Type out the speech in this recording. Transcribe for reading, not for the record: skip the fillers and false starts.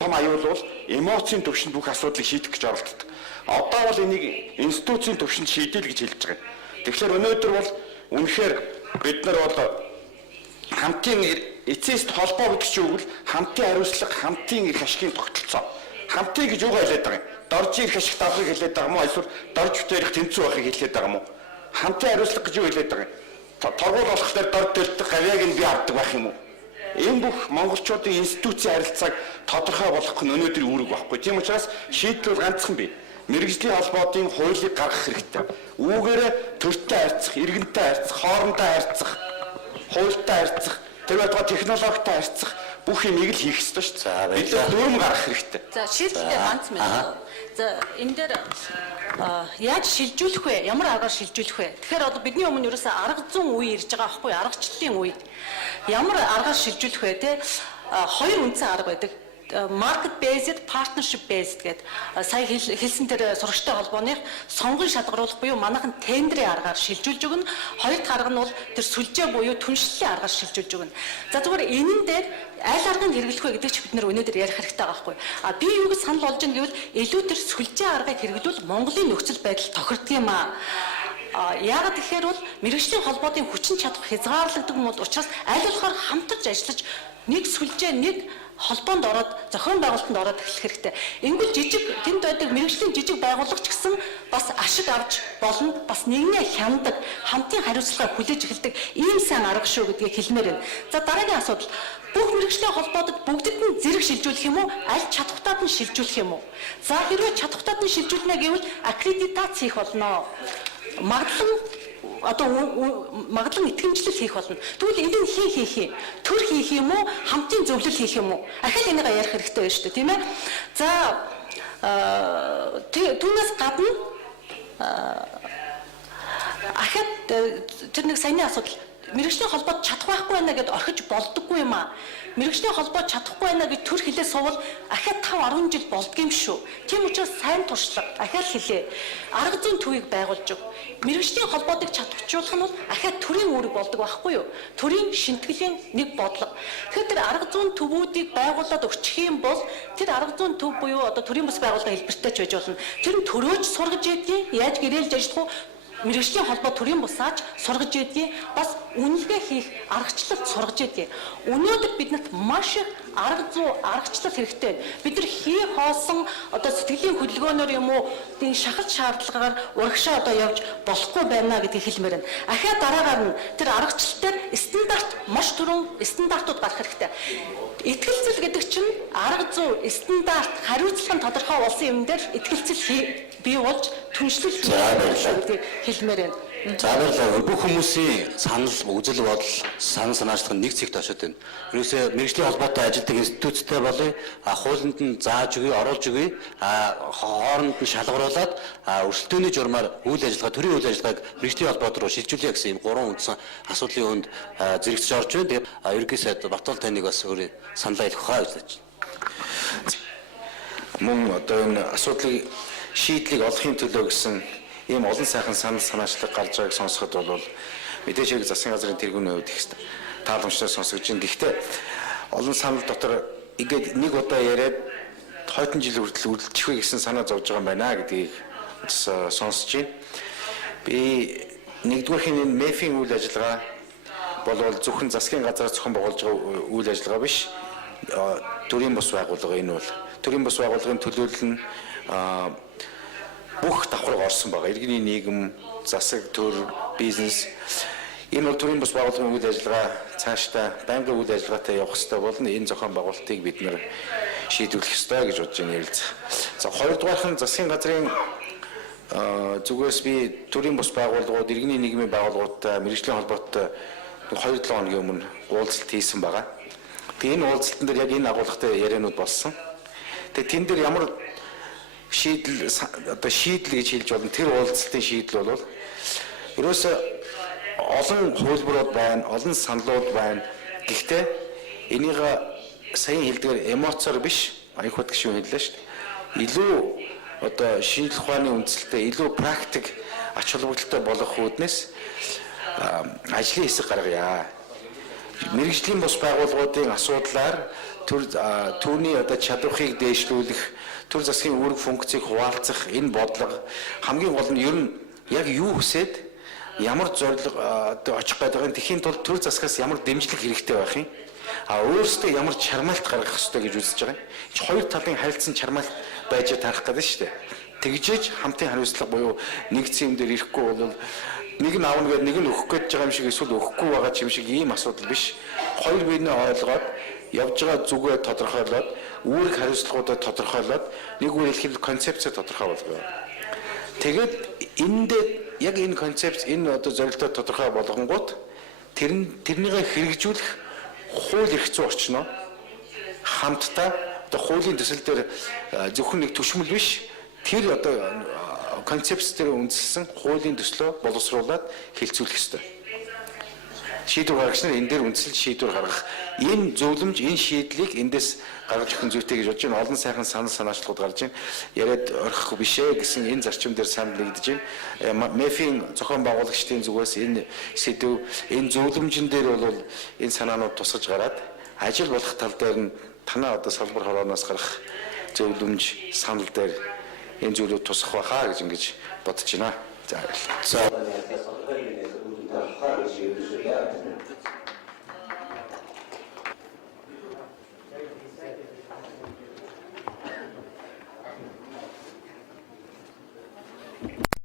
Том аюул бол эмоцийн төвшөнд бүх асуудлыг шийдэх гэж оролддог. Одоо бол энийг институцийн төвшөнд шийдэл гэж хэлж байгаа. Тэгэхээр өнөөдөр бол үнэхээр бид нар бол хамтын эцэст холбоо гэдэг чинь үг л хамтын хариуцлага, хамтын эрх ашигын тогтолцоо. Хамтын гэж үг хэлээд байгаа юм. Дорж ирэх ашиг давхыг хэлээд байгаа мó эсвэл дорж бүтээрх тэнцүү байхыг хэлээд байгаа мó. Хамтын хариуцлага гэж юу хэлээд байгаа юм. Торгуул болохлээр дорж төлдөг гавьяаг нь би авдаг байх юм уу? Энэ бүх монголчуудын институцийн харилцааг тодорхой болгох нь өнөөдрийн үүрэг байхгүй. Тийм учраас шийдэл бол ганцхан бий. Мэргэжлийн холбоотын хуулийг гаргах хэрэгтэй. Үүгээрээ төртэй харьцах, иргэнтэй харьцах, хоорондоо харьцах, хуультай харьцах, тэр байтугай технологитой харьцах бүх юмыг л хийх ёстой шүү дээ. Бид дүрм гаргах хэрэгтэй. За шийдэлтэй ганц мэн. За энэ дээр яаж шилжүүлэх вэ? Ямар аргаар шилжүүлэх вэ? Тэгэхээр одоо бидний өмнө ерөөсөө арга зүйн үе ирж байгаа байхгүй юу? Аргачлалын үе. Ямар аргаар шилжүүлэх вэ те? Хоёр үндсэн арга байдаг. Market based, partnership based гэдэг сая хэлсэн тэр сурагчтай холбооны сонгон шалгаруулах буюу манайхан тендерийн аргаар шилжүүлж өгнө. Хоёр дахь арга нь бол тэр сүлжээ буюу түншлэлийн аргаар шилжүүлж өгнө. За зүгээр энэн дээр аль аргыг хэрэглэх вэ гэдэг чинь бид нэр өнөөдөр ярих хэрэгтэй байгаа байхгүй. Би юу гэж санал болж байгаа гэвэл илүү тэр сүлжээ аргыг хэрэглүүл Монголын нөхцөл байдал тохирдог юм аа. Яагаад тэгэхээр бол мэргэжлийн холбоотын хүчин чадах хязгаарлагддаг юм бол учраас аль болохоор хамтарч ажиллаж нэг сүлжээ нэг холбоонд ороод зохион байгуулалтанд ороод эхлэх хэрэгтэй. Ингүүл жижиг тэнд байдаг мэргэжлийн жижиг байгууллагч гэсэн бас ашиг авч болно, бас нэгнээ хяндаг, хамтын хариуцлагаа хүлээж эхэлдэг ийм сайн арга шүү гэдгийг хэлмээр байна. За дараагийн асуудал бүх мэргэжлийн холбоодод бүгдд нь зэрэг шилжүүлэх юм уу? Аль чадхтаад нь шилжүүлэх юм уу? За хэрвээ чадхтаад нь шилжүүлнэ гэвэл аккредитац хийх болно. Магадлан итгэмжлэл хийх болно. Тэгвэл энд нь хийх юм. Төр хийх юм уу? Хамтын зөвлөл хийх юм уу? Ахаал энийг ярих хэрэгтэй байна шүү дээ, тийм ээ. За түүнээс гадна ахад тэр нэг саяны асуудал мэргэжлийн холбоод чадах байхгүй байна гэдээ орхиж болдоггүй юм аа. Мэргэжлийн холбоод чадахгүй байна гэж төр хэлээ суувал ахаад 5-10 жил болдгийм шүү. Тийм учраас сайн туршлага ахаад хэлээ. Арга зүйн төвийг байгуулж өг. Мэргэжлийн холбоодыг чадварчуулах нь бол ахаад төрийн үүрэг болдог байхгүй юу? Төрийн шинтгэлийн нэг бодлого. Тэгэхээр тэр арга зүйн төвүүдийг байгуулад өгчих юм бол тэр арга зүйн төв буюу одоо төрийн бас байгууллага хэлбэртэй ч байж болно. Тэр нь төрөөж сургаж ядгийг яаж гэрээлж ажиллах вэ? Мэргэжлийн холбоо төрийн бусаач сургаж ядгийг бас үнэлгээ хийх аргачлалд сургаж ядгийг. Өнөөдөр биднэрт маш их арга зүй аргачлал хэрэгтэй. Бид нар хий хоосон одоо сэтгэлийн хөдөлгөөнөөр юм уу тийм шахалт шаардлагаар урагшаа одоо явж болохгүй байна гэдгийг хэлмээр байна. Ахаа дараагаар нь тэр аргачлал дээр стандарт маш түрүүн стандартууд гарах хэрэгтэй. Итгэлцэл гэдэг чинь арга зүй стандарт хариуцлага тодорхой болсон юм дээр итгэлцэл бий болж түншлэл гэдэг хэлмээр байна. За баярлалаа. Бүх хүмүүсийн санал, үзэл бодол, санал санаачлах нэг цэгт очоод байна. Юусе мэргэжлийн холбоотой ажилладаг институцтэй болъё, хуулинд нь зааж өгье, оруулж өгье, хооронд нь шалгаруулад өрсөлдөөний журмаар үйл ажиллагаа, төрийн үйл ажиллагааг мэргэжлийн холбоот руу шилжүүлэх гэсэн ийм гурван үндсэн асуудлын үнд зэрэгцэж орж байна. Тэгээд ерөнхий сайд Батбол таныг бас өөрийн саналаа хэлэх хаа гэж байна. Мөн одоо энэ асуудлыг шийдлийг олохын төлөө гэсэн ийм олон сайхан санал санаачлаг гарч байгааг сонсоход бол мэдээж хэрэг засгийн газрын тэргүүний хувьд их тааламжтай сонсогдож байна. Гэхдээ олон санал дотор ингээд нэг удаа яриад хойдон жил хүртэл үргэлжлэх вэ гэсэн санаа зовж байгаа юм байна гэдгийг сонсож байна. Би нэгдүгээрх нь МЭФ-ийн үйл ажиллагаа болвол зөвхөн засгийн газраас зохион байгуулж байгаа үйл ажиллагаа биш. Төрийн бус байгууллага энэ бол төрийн бус байгууллагын төлөөлөл нь бүх давхарга орсон байгаа. Иргэний нийгэм, засаг, төр, бизнес энэ бол төрийн бус байгууллагын үйл ажиллагаа цаашдаа байнгын үйл ажиллагаатай явах хэрэгтэй болно. Энэ зохион байгуулалтыг бид нэр шийдвэрлэх ёстой гэж бодож байна ярилцах. За хоёрдугаарх нь засгийн газрын зүгээс би төрийн бус байгууллагууд, иргэний нийгмийн байгууллагуудтай мэргэжлийн холбоотой 2-7 хоногийн өмнө уулзалт хийсэн байгаа. Тэгээ энэ уулзалтан дээр яг энэ агуулгатай яриануд болсон. Тэгээ тэн дээр ямар шийдэл гэж хэлж болно. Тэр уулзалтын шийдэл бол ерөөсөө олон хөлбөрүүд байна, олон саналууд байна. Гэхдээ энийг сайн хэлдгээр эмоцоор биш, аяхут гişүү хэллээ шүү дээ. Илүү одоо шинжлэх ухааны үндсэлтэй, илүү практик ач холбогдолтой болох үүднээс ажлын хэсэг гаргая. Мэргэжлийн бус байгууллагуудын асуудлаар түүний одоо чадварыг дээшлүүлэх, төр засгийн үүрэг функцийг хуваалцах энэ бодлого хамгийн гол нь ер нь яг юу хүсээд ямар зорилго одоо очих гэдэг нь тэхийн тулд төр засгаас ямар дэмжлэг хэрэгтэй байх юм. Өөрөөсөө ямар чармаалт гаргах ёстой гэж үзэж байгаа юм. Чи хоёр талын харилцан чармаалт байж тарах гэдэг шүү дээ. Тэгжээж хамтын хариуцлага буюу нэгдсэн юм дээр ирэхгүй бол нэг нь аавна гэдэг нэг нь өгөх гэж байгаа юм шиг эсвэл өгөхгүй байгаа юм шиг ийм асуудал биш. Хоёр биенээ ойлгоод явж байгаа зүгээ тодорхойлоод үүрэг хариуцлагуудаа тодорхойлоод нэг үгээр хэлбэл концепцээ тодорхой болгоо. Тэгээд эндээ яг энэ концепц энэ одоо зорилтоо тодорхой болгонгууд тэрнийгээ хэрэгжүүлэх хууль эрх зүйн орчноо хамтдаа одоо хуулийн төсөл дээр зөвхөн нэг түшмэл биш тэр одоо концепц дээр үндэслэн хуулийн төслөө боловсруулад хэлцүүлэх ёстой. Шийдвэр гаргагч нар энэ дээр үндэслэл шийдвэр гаргах энэ зөвлөмж энэ шийдлийг эндээс гаргаж өгөх зүйтэй гэж бодож байна. Олон сайхан санал санаачлалууд гарч байна. Яриад орхих биш ээ гэсэн энэ зарчим дээр сайн нэгдэж байна. МЭФ-ийн зохион байгуулагчдын зүгээс энэ сэдв энэ зөвлөмжн дээр бол энэ санаанууд тусгаж гараад ажил болох тал дээр нь танаа одоо салбар хорооноос гарах зөвлөмж санал дээр энэ зүйлүүд тусах байхаа гэж ингэж бодож байна. За баярлалаа.